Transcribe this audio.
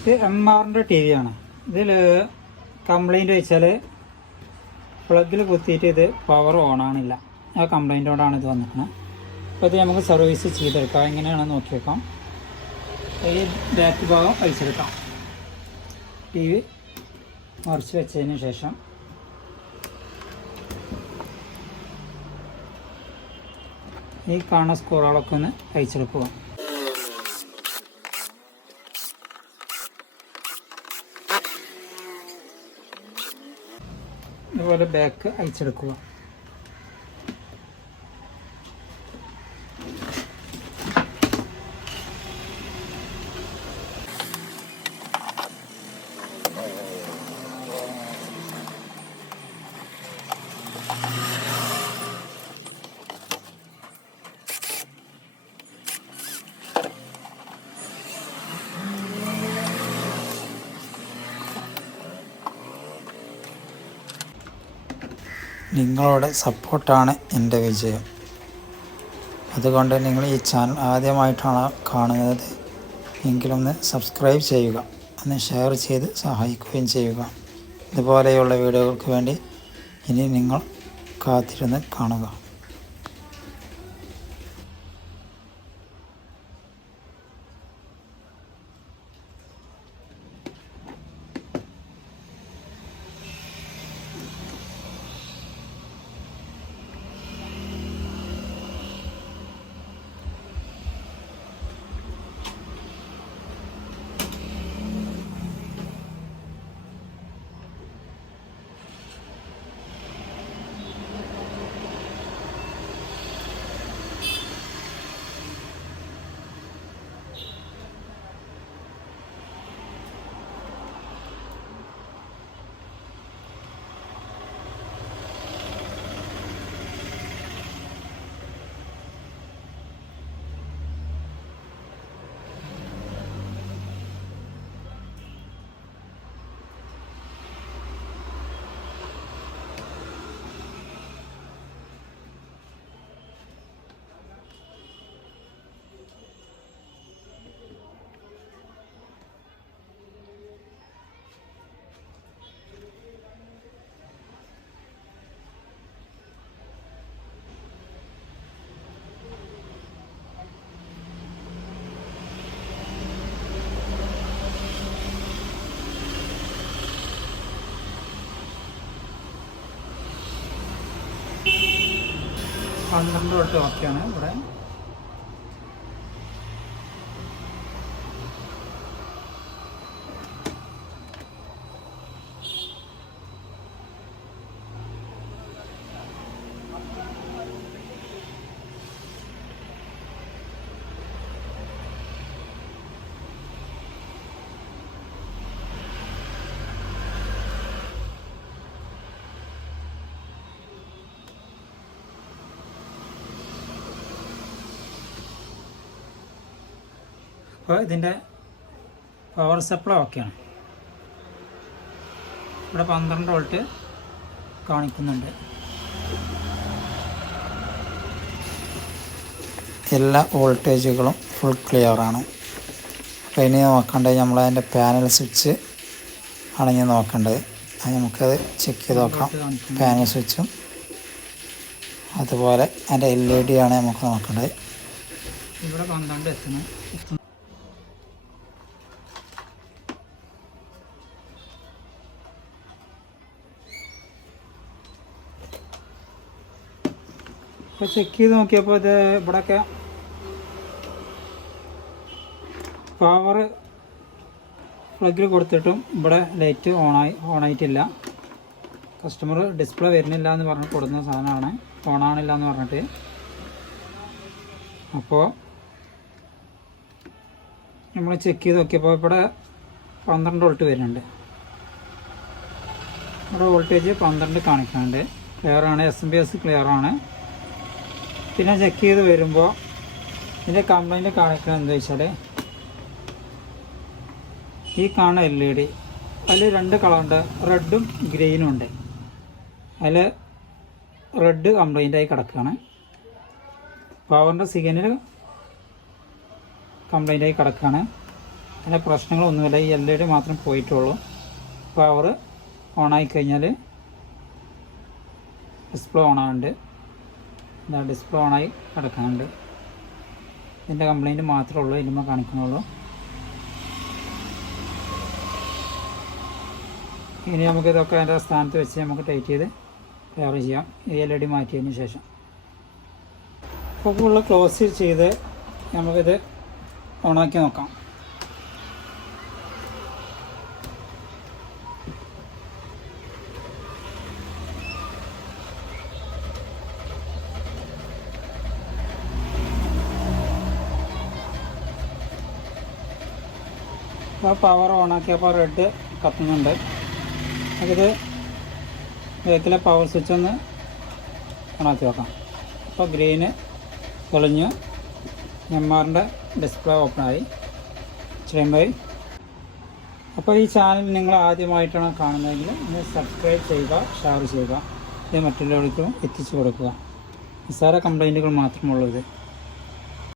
ഇത് എം ആറിന്റെ T V ആണ്. ഇതിൽ കംപ്ലൈന്റ് വെച്ചാൽ പ്ലഗിൽ കുത്തിയിട്ട് ഇത് പവർ ഓൺ ആണില്ല. ആ കംപ്ലൈന്റോടാണ് ഇത് വന്നിരിക്കുന്നത് അപ്പോൾ ഇത് നമുക്ക് സർവീസ് ചെയ്തെടുക്കാം. എങ്ങനെയാണ് നോക്കി വെക്കാം ഈ ബാക്ക് ഭാഗം അഴിച്ചെടുക്കാം ടി വി മറിച്ച് വെച്ചതിന് ശേഷം. ഈ കാണുന്ന സ്കൂളുകളൊക്കെ ഒന്ന് അഴിച്ചെടുക്കുക ഇതുപോലെ ബാക്ക് അഴിച്ചെടുക്കുക നിങ്ങളുടെ സപ്പോർട്ടാണ് എന്റെ വിജയം. അതുകൊണ്ട് നിങ്ങൾ ഈ ചാനൽ ആദ്യമായിട്ടാണ് കാണുന്നത് എങ്കിലൊന്ന് സബ്സ്ക്രൈബ് ചെയ്യുക. ഒന്ന് ഷെയർ ചെയ്ത് സഹായിക്കുകയും ചെയ്യുക. ഇതുപോലെയുള്ള വീഡിയോകൾക്ക് വേണ്ടി ഇനി നിങ്ങൾ കാത്തിരുന്ന് കാണുക. പന്ത്രണ്ട് തൊട്ട് ഓക്കെയാണ് ഇവിടെ. അപ്പോൾ ഇതിന്റെ പവർ സപ്ലൈ ഓക്കെയാണ് ഇവിടെ പന്ത്രണ്ട് വോൾട്ട് കാണിക്കുന്നുണ്ട്. എല്ലാ വോൾട്ടേജുകളും ഫുൾ ക്ലിയർ ആണ്. അപ്പോൾ ഇനി നോക്കേണ്ടത് നമ്മൾ അതിന്റെ പാനൽ സ്വിച്ച് ആണ് നോക്കേണ്ടത് അത് നമുക്കത് ചെക്ക് ചെയ്ത് നോക്കാം. പാനൽ സ്വിച്ചും അതുപോലെ അതിന്റെ എൽ ഇ ഡി ആണ് നമുക്ക് നോക്കേണ്ടത് ഇവിടെ പന്ത്രണ്ട് എത്തുന്നു. ഇപ്പോൾ ചെക്ക് ചെയ്ത് നോക്കിയപ്പോൾ ഇത് ഇവിടെയൊക്കെ പവർ പ്ലഗിൽ കൊടുത്തിട്ടും ഇവിടെ ലൈറ്റ് ഓണായി ഓണായിട്ടില്ല കസ്റ്റമർ ഡിസ്പ്ലേ വരുന്നില്ല എന്ന് പറഞ്ഞ് കൊടുക്കുന്ന സാധനമാണ്. ഓണാണില്ല എന്ന് പറഞ്ഞിട്ട്. അപ്പോൾ നമ്മൾ ചെക്ക് ചെയ്ത് നോക്കിയപ്പോൾ ഇവിടെ പന്ത്രണ്ട് വോൾട്ട് വരുന്നുണ്ട്. ഇവിടെ വോൾട്ടേജ് പന്ത്രണ്ട് കാണിക്കുന്നുണ്ട്. ക്ലിയറാണ് S M B S clear ആണ്. പിന്നെ ചെക്ക് ചെയ്ത് വരുമ്പോൾ ഇതിന്റെ കംപ്ലൈന്റ് കാണിക്കുന്നത് എന്താ വെച്ചാൽ ഈ കാണുന്ന എൽ ഇ ഡി അതിൽ രണ്ട് കളറുണ്ട് റെഡും ഗ്രീനും ഉണ്ട്. അതിൽ റെഡ് കംപ്ലൈന്റ് ആയി കിടക്കുകയാണ് പവറിന്റെ സിഗ്നൽ കംപ്ലൈന്റ് ആയി കിടക്കുകയാണ് അതിന്റെ പ്രശ്നങ്ങളൊന്നുമില്ല ഈ എൽ ഇ ഡി മാത്രം പോയിട്ടുള്ളൂ. പവർ ഓണായി കഴിഞ്ഞാൽ ഡിസ്പ്ലേ ഓണാകുന്നുണ്ട് എന്താ ഡിസ്പ്ലേ ഓണായി കിടക്കുന്നുണ്ട്. ഇതിന്റെ കംപ്ലൈന്റ് മാത്രമേ ഉള്ളൂ ഇനിമ കാണിക്കുന്നുള്ളൂ. ഇനി നമുക്ക് ഇതൊക്കെ അതിന്റെ സ്ഥാനത്ത് വെച്ച് നമുക്ക് ടൈറ്റ് ചെയ്ത് കയർ ചെയ്യാം. എൽ ഇ ഡി മാറ്റിയതിന് ശേഷം. അപ്പോൾ ഫുള്ള് ക്ലോസ് ചെയ്ത് നമുക്കിത് ഓണാക്കി നോക്കാം. അപ്പോൾ പവർ ഓണാക്കിയപ്പോൾ റെഡ് കത്തുന്നുണ്ട്. അതിൽ വേഗത്തിലെ പവർ സ്വിച്ച് ഒന്ന് ഓണാക്കി നോക്കാം അപ്പോൾ ഗ്രീന് തെളിഞ്ഞു. എം ആറിന്റെ ഡിസ്പ്ലേ ഓപ്പണായി ചെയ്യുമ്പോൾ അപ്പോൾ ഈ ചാനൽ നിങ്ങൾ ആദ്യമായിട്ടാണ് കാണുന്നതെങ്കിൽ ഒന്ന് സബ്സ്ക്രൈബ് ചെയ്യുക ഷെയർ ചെയ്യുക. ഇത് മറ്റുള്ളവർക്കും എത്തിച്ചു കൊടുക്കുക. നിസ്സാര കംപ്ലൈന്റുകൾ മാത്രമുള്ളത്